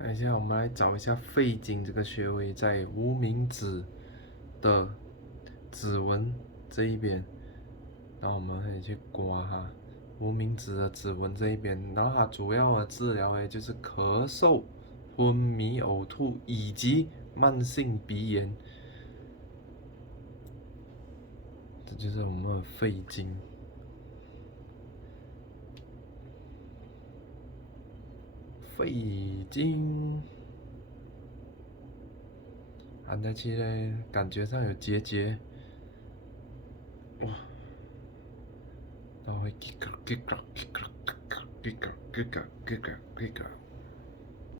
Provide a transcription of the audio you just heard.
等一下，我们来找一下肺经这个穴位，在无名指的指纹这一边，然后我们可以去刮哈，无名指的指纹这一边，然后它主要的治疗呢就是咳嗽、昏迷、呕吐以及慢性鼻炎，这就是我们的肺经。肺经按下去呢，感觉上有结节，哇，然后会咯咯咯咯咯咯咯咯咯咯咯。